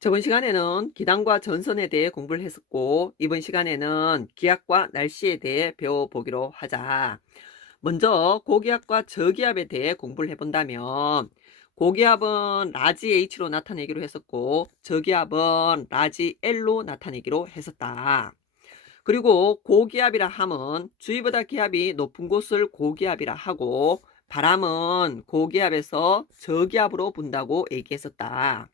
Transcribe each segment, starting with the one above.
저번 시간에는 기상과 전선에 대해 공부를 했었고, 이번 시간에는 기압과 날씨에 대해 배워보기로 하자. 먼저 고기압과 저기압에 대해 공부를 해본다면, 고기압은 라지 H로 나타내기로 했었고, 저기압은 라지 L로 나타내기로 했었다. 그리고 고기압이라 함은 주위보다 기압이 높은 곳을 고기압이라 하고, 바람은 고기압에서 저기압으로 분다고 얘기했었다.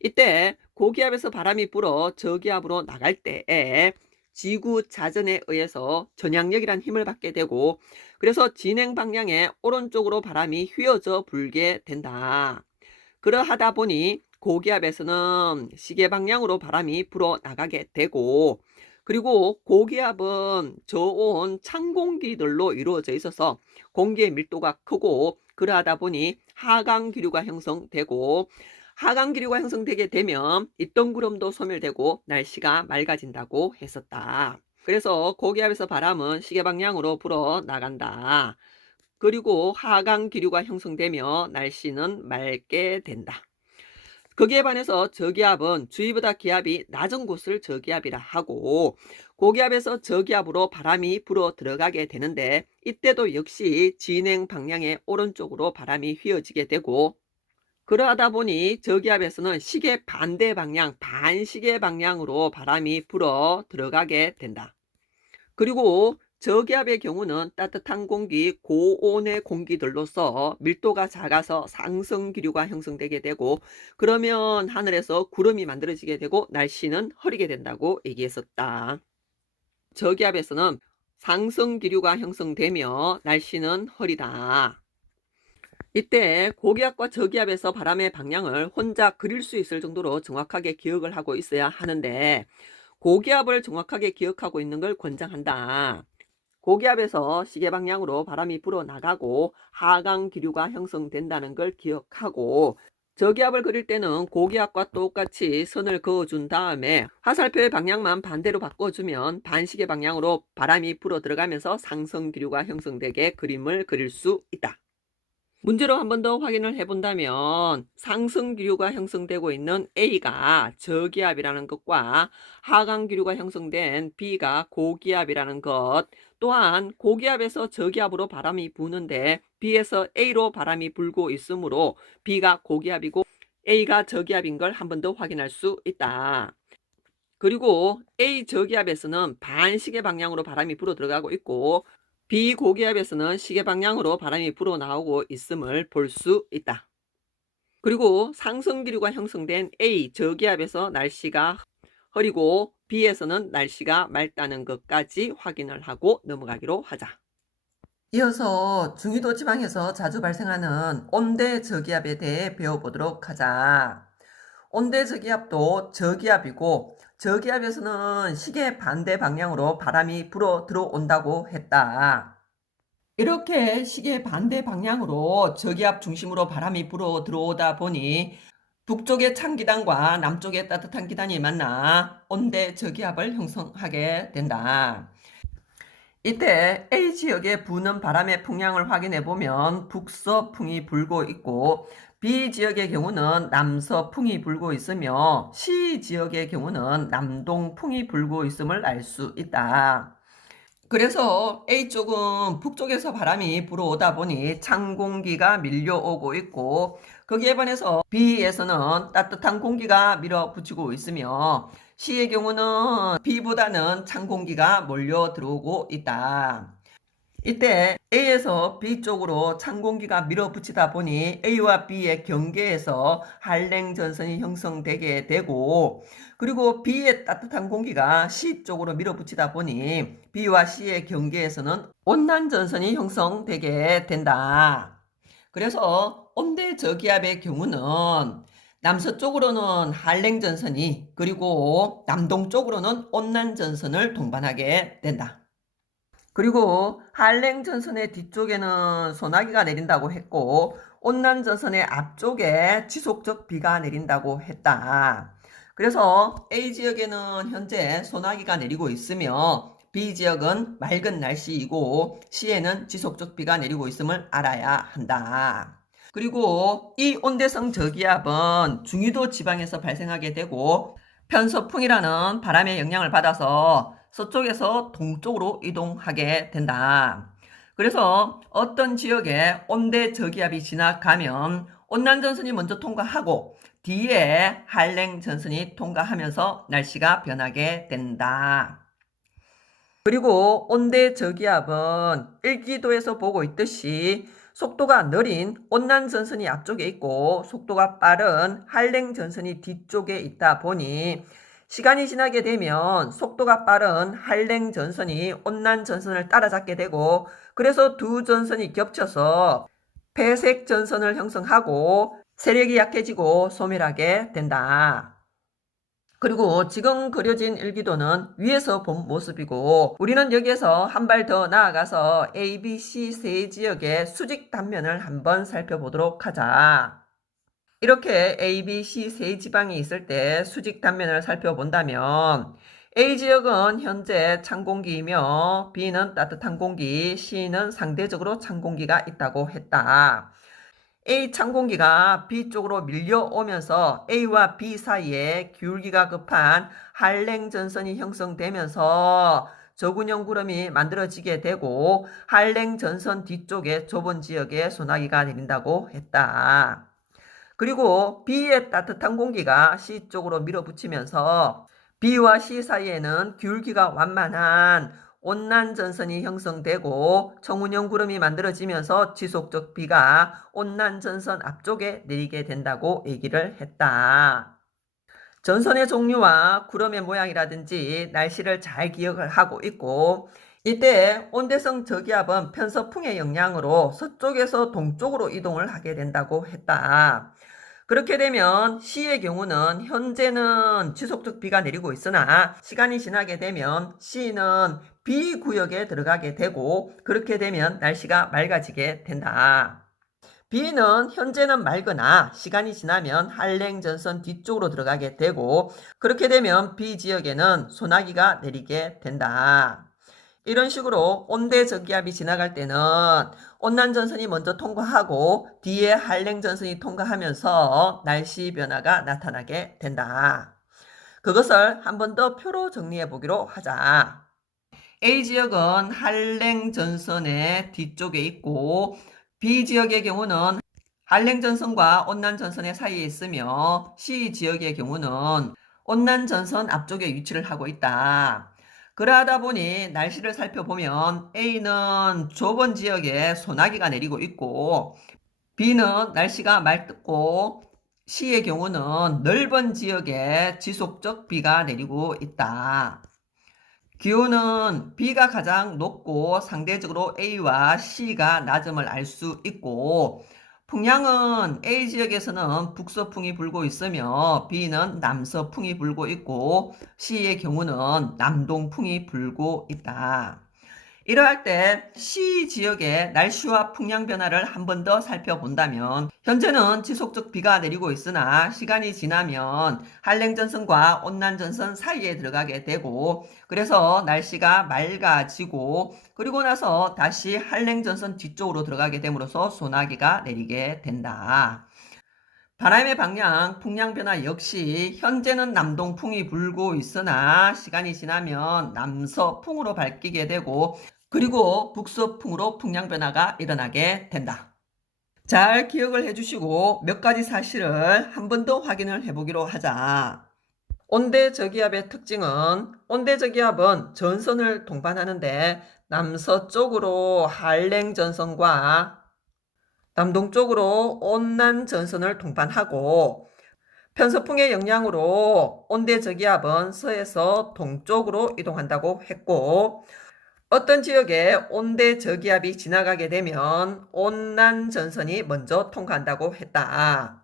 이때 고기압에서 바람이 불어 저기압으로 나갈 때에 지구 자전에 의해서 전향력이란 힘을 받게 되고, 그래서 진행 방향의 오른쪽으로 바람이 휘어져 불게 된다. 그러하다 보니 고기압에서는 시계 방향으로 바람이 불어 나가게 되고, 그리고 고기압은 저온 찬 공기들로 이루어져 있어서 공기의 밀도가 크고, 그러하다 보니 하강 기류가 형성되고, 하강 기류가 형성되게 되면 있던 구름도 소멸되고 날씨가 맑아진다고 했었다. 그래서 고기압에서 바람은 시계 방향으로 불어 나간다. 그리고 하강 기류가 형성되며 날씨는 맑게 된다. 거기에 반해서 저기압은 주위보다 기압이 낮은 곳을 저기압이라 하고, 고기압에서 저기압으로 바람이 불어 들어가게 되는데, 이때도 역시 진행 방향의 오른쪽으로 바람이 휘어지게 되고, 그러하다 보니 저기압에서는 시계 반대 방향, 반시계 방향으로 바람이 불어 들어가게 된다. 그리고 저기압의 경우는 따뜻한 공기, 고온의 공기들로서 밀도가 작아서 상승 기류가 형성되게 되고, 그러면 하늘에서 구름이 만들어지게 되고 날씨는 흐리게 된다고 얘기했었다. 저기압에서는 상승 기류가 형성되며 날씨는 흐리다. 이때 고기압과 저기압에서 바람의 방향을 혼자 그릴 수 있을 정도로 정확하게 기억을 하고 있어야 하는데, 고기압을 정확하게 기억하고 있는 걸 권장한다. 고기압에서 시계 방향으로 바람이 불어 나가고 하강 기류가 형성된다는 걸 기억하고, 저기압을 그릴 때는 고기압과 똑같이 선을 그어준 다음에 화살표의 방향만 반대로 바꿔주면 반시계 방향으로 바람이 불어 들어가면서 상승 기류가 형성되게 그림을 그릴 수 있다. 문제로 한 번 더 확인을 해본다면, 상승 기류가 형성되고 있는 A가 저기압이라는 것과 하강 기류가 형성된 B가 고기압이라는 것, 또한 고기압에서 저기압으로 바람이 부는데 B에서 A로 바람이 불고 있으므로 B가 고기압이고 A가 저기압인 걸 한 번 더 확인할 수 있다. 그리고 A 저기압에서는 반시계 방향으로 바람이 불어 들어가고 있고, 비고기압에서는 시계 방향으로 바람이 불어 나오고 있음을 볼 수 있다. 그리고 상승 기류가 형성된 A 저기압에서 날씨가 흐리고 B에서는 날씨가 맑다는 것까지 확인을 하고 넘어가기로 하자. 이어서 중위도 지방에서 자주 발생하는 온대 저기압에 대해 배워보도록 하자. 온대 저기압도 저기압이고, 저기압에서는 시계 반대 방향으로 바람이 불어 들어온다고 했다. 이렇게 시계 반대 방향으로 저기압 중심으로 바람이 불어 들어오다 보니 북쪽의 찬 기단과 남쪽의 따뜻한 기단이 만나 온대 저기압을 형성하게 된다. 이때 A 지역에 부는 바람의 풍량을 확인해 보면 북서풍이 불고 있고, B 지역의 경우는 남서풍이 불고 있으며 C 지역의 경우는 남동풍이 불고 있음을 알 수 있다. 그래서 A쪽은 북쪽에서 바람이 불어오다 보니 찬 공기가 밀려오고 있고, 거기에 반해서 B에서는 따뜻한 공기가 밀어붙이고 있으며 C의 경우는 B보다는 찬 공기가 몰려 들어오고 있다. 이때 A에서 B 쪽으로 찬 공기가 밀어붙이다 보니 A와 B의 경계에서 한랭 전선이 형성되게 되고, 그리고 B의 따뜻한 공기가 C 쪽으로 밀어붙이다 보니 B와 C의 경계에서는 온난 전선이 형성되게 된다. 그래서 온대 저기압의 경우는 남서쪽으로는 한랭 전선이, 그리고 남동쪽으로는 온난 전선을 동반하게 된다. 그리고 한랭 전선의 뒤쪽에는 소나기가 내린다고 했고, 온난 전선의 앞쪽에 지속적 비가 내린다고 했다. 그래서 A 지역에는 현재 소나기가 내리고 있으며 B 지역은 맑은 날씨이고 C에는 지속적 비가 내리고 있음을 알아야 한다. 그리고 이 온대성 저기압은 중위도 지방에서 발생하게 되고 편서풍이라는 바람의 영향을 받아서 서쪽에서 동쪽으로 이동하게 된다. 그래서 어떤 지역에 온대 저기압이 지나가면 온난전선이 먼저 통과하고 뒤에 한랭전선이 통과하면서 날씨가 변하게 된다. 그리고 온대 저기압은 일기도에서 보고 있듯이 속도가 느린 온난전선이 앞쪽에 있고 속도가 빠른 한랭전선이 뒤쪽에 있다 보니 시간이 지나게 되면 속도가 빠른 한랭전선이 온난전선을 따라잡게 되고 그래서 두 전선이 겹쳐서 회색전선을 형성하고 세력이 약해지고 소멸하게 된다. 그리고 지금 그려진 일기도는 위에서 본 모습이고 우리는 여기에서 한 발 더 나아가서 A, B, C 세 지역의 수직 단면을 한번 살펴보도록 하자. 이렇게 A, B, C 세 지방이 있을 때 수직 단면을 살펴본다면 A 지역은 현재 찬 공기이며 B는 따뜻한 공기, C는 상대적으로 찬 공기가 있다고 했다. A 찬 공기가 B 쪽으로 밀려오면서 A와 B 사이에 기울기가 급한 한랭전선이 형성되면서 저군형 구름이 만들어지게 되고 한랭전선 뒤쪽에 좁은 지역에 소나기가 내린다고 했다. 그리고 B의 따뜻한 공기가 C 쪽으로 밀어붙이면서 B와 C 사이에는 기울기가 완만한 온난전선이 형성되고 청운형 구름이 만들어지면서 지속적 비가 온난전선 앞쪽에 내리게 된다고 얘기를 했다. 전선의 종류와 구름의 모양이라든지 날씨를 잘 기억을 하고 있고 이때 온대성 저기압은 편서풍의 영향으로 서쪽에서 동쪽으로 이동을 하게 된다고 했다. 그렇게 되면 C의 경우는 현재는 지속적 비가 내리고 있으나 시간이 지나게 되면 C는 B 구역에 들어가게 되고 그렇게 되면 날씨가 맑아지게 된다. B는 현재는 맑으나 시간이 지나면 한랭전선 뒤쪽으로 들어가게 되고 그렇게 되면 B 지역에는 소나기가 내리게 된다. 이런 식으로 온대 저기압이 지나갈 때는 온난전선이 먼저 통과하고 뒤에 한랭전선이 통과하면서 날씨 변화가 나타나게 된다. 그것을 한 번 더 표로 정리해 보기로 하자. A 지역은 한랭전선의 뒤쪽에 있고 B 지역의 경우는 한랭전선과 온난전선의 사이에 있으며 C 지역의 경우는 온난전선 앞쪽에 위치를 하고 있다. 그러하다 보니 날씨를 살펴보면 A는 좁은 지역에 소나기가 내리고 있고 B는 날씨가 맑고 C의 경우는 넓은 지역에 지속적 비가 내리고 있다. 기온은 B가 가장 높고 상대적으로 A와 C가 낮음을 알 수 있고 풍향은 A 지역에서는 북서풍이 불고 있으며 B는 남서풍이 불고 있고 C의 경우는 남동풍이 불고 있다. 이러할 때 C 지역의 날씨와 풍량 변화를 한 번 더 살펴본다면 현재는 지속적 비가 내리고 있으나 시간이 지나면 한랭전선과 온난전선 사이에 들어가게 되고 그래서 날씨가 맑아지고 그리고 나서 다시 한랭전선 뒤쪽으로 들어가게 됨으로써 소나기가 내리게 된다. 바람의 방향, 풍량 변화 역시 현재는 남동풍이 불고 있으나 시간이 지나면 남서풍으로 바뀌게 되고 그리고 북서풍으로 풍량 변화가 일어나게 된다. 잘 기억을 해주시고 몇 가지 사실을 한 번 더 확인을 해보기로 하자. 온대저기압의 특징은 온대저기압은 전선을 동반하는데 남서쪽으로 한랭전선과 남동쪽으로 온난전선을 동반하고 편서풍의 영향으로 온대저기압은 서에서 동쪽으로 이동한다고 했고 어떤 지역에 온대저기압이 지나가게 되면 온난전선이 먼저 통과한다고 했다.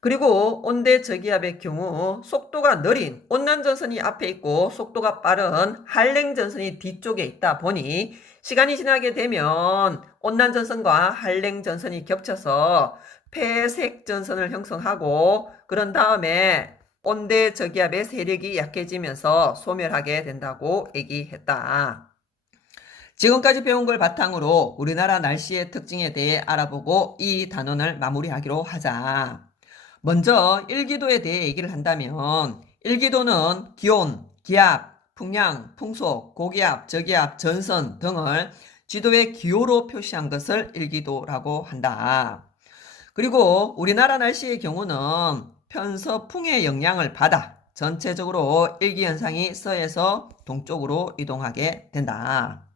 그리고 온대저기압의 경우 속도가 느린 온난전선이 앞에 있고 속도가 빠른 한랭전선이 뒤쪽에 있다 보니 시간이 지나게 되면 온난전선과 한랭전선이 겹쳐서 폐색전선을 형성하고 그런 다음에 온대저기압의 세력이 약해지면서 소멸하게 된다고 얘기했다. 지금까지 배운 걸 바탕으로 우리나라 날씨의 특징에 대해 알아보고 이 단원을 마무리하기로 하자. 먼저 일기도에 대해 얘기를 한다면 일기도는 기온, 기압, 풍량, 풍속, 고기압, 저기압, 전선 등을 지도의 기호로 표시한 것을 일기도라고 한다. 그리고 우리나라 날씨의 경우는 편서풍의 영향을 받아 전체적으로 일기현상이 서에서 동쪽으로 이동하게 된다.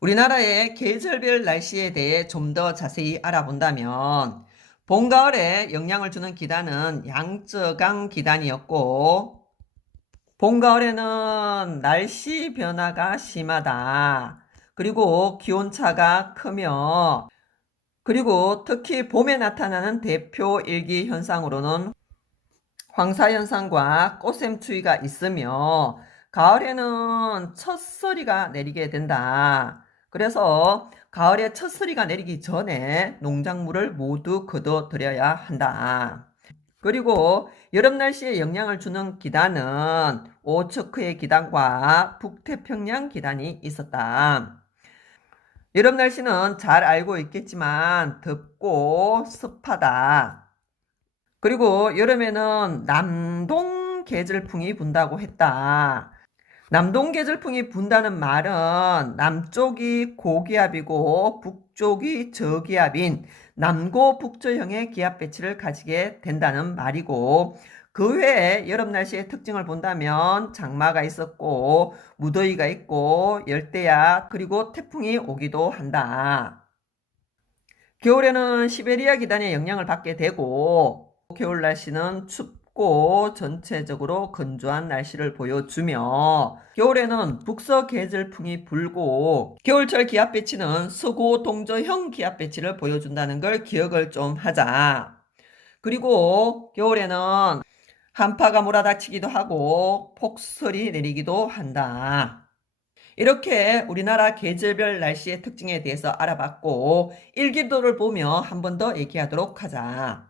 우리나라의 계절별 날씨에 대해 좀 더 자세히 알아본다면 봄, 가을에 영향을 주는 기단은 양저강 기단이었고 봄, 가을에는 날씨 변화가 심하다. 그리고 기온차가 크며 그리고 특히 봄에 나타나는 대표 일기 현상으로는 황사현상과 꽃샘추위가 있으며 가을에는 첫서리가 내리게 된다. 그래서 가을에 첫서리가 내리기 전에 농작물을 모두 거둬들여야 한다. 그리고 여름 날씨에 영향을 주는 기단은 오츠크의 기단과 북태평양 기단이 있었다. 여름 날씨는 잘 알고 있겠지만 덥고 습하다. 그리고 여름에는 남동 계절풍이 분다고 했다. 남동 계절풍이 분다는 말은 남쪽이 고기압이고 북쪽이 저기압인 남고 북저형의 기압 배치를 가지게 된다는 말이고 그 외에 여름 날씨의 특징을 본다면 장마가 있었고 무더위가 있고 열대야 그리고 태풍이 오기도 한다. 겨울에는 시베리아 기단의 영향을 받게 되고 겨울 날씨는 춥고 전체적으로 건조한 날씨를 보여주며 겨울에는 북서 계절풍이 불고 겨울철 기압 배치는 서고 동저형 기압 배치를 보여준다는 걸 기억을 좀 하자. 그리고 겨울에는 한파가 몰아닥치기도 하고 폭설이 내리기도 한다. 이렇게 우리나라 계절별 날씨의 특징에 대해서 알아봤고 일기도를 보며 한 번 더 얘기하도록 하자.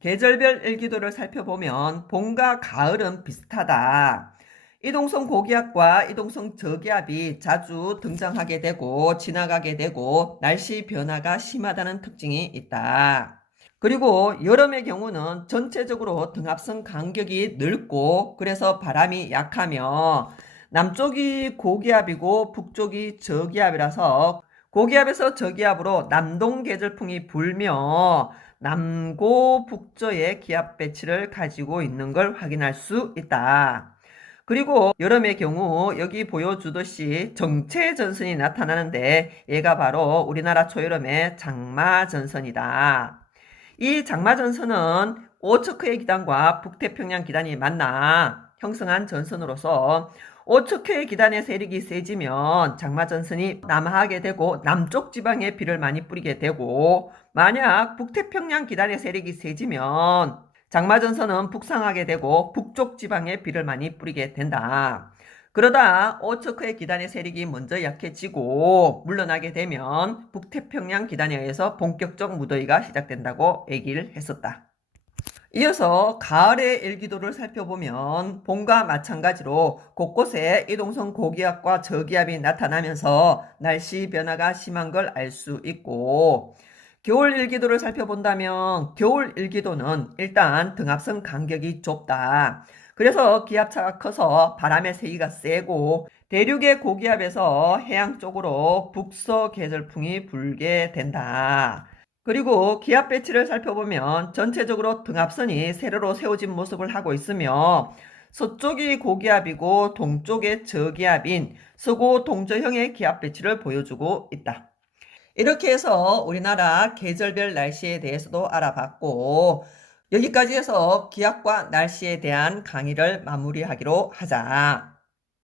계절별 일기도를 살펴보면 봄과 가을은 비슷하다. 이동성 고기압과 이동성 저기압이 자주 등장하게 되고 지나가게 되고 날씨 변화가 심하다는 특징이 있다. 그리고 여름의 경우는 전체적으로 등압성 간격이 넓고 그래서 바람이 약하며 남쪽이 고기압이고 북쪽이 저기압이라서 고기압에서 저기압으로 남동 계절풍이 불며 남고 북저의 기압 배치를 가지고 있는 걸 확인할 수 있다. 그리고 여름의 경우 여기 보여주듯이 정체전선이 나타나는데 얘가 바로 우리나라 초여름의 장마전선이다. 이 장마전선은 오츠크의 기단과 북태평양 기단이 만나 형성한 전선으로서 오츠크의 기단의 세력이 세지면 장마전선이 남하하게 되고 남쪽 지방에 비를 많이 뿌리게 되고 만약 북태평양 기단의 세력이 세지면 장마전선은 북상하게 되고 북쪽 지방에 비를 많이 뿌리게 된다. 그러다 오츠크의 기단의 세력이 먼저 약해지고 물러나게 되면 북태평양 기단에 의해서 본격적 무더위가 시작된다고 얘기를 했었다. 이어서 가을의 일기도를 살펴보면 봄과 마찬가지로 곳곳에 이동성 고기압과 저기압이 나타나면서 날씨 변화가 심한 걸 알 수 있고 겨울 일기도를 살펴본다면 겨울 일기도는 일단 등압성 간격이 좁다. 그래서 기압차가 커서 바람의 세기가 세고 대륙의 고기압에서 해양 쪽으로 북서 계절풍이 불게 된다. 그리고 기압 배치를 살펴보면 전체적으로 등압선이 세로로 세워진 모습을 하고 있으며 서쪽이 고기압이고 동쪽의 저기압인 서고 동저형의 기압 배치를 보여주고 있다. 이렇게 해서 우리나라 계절별 날씨에 대해서도 알아봤고 여기까지 해서 기압과 날씨에 대한 강의를 마무리하기로 하자.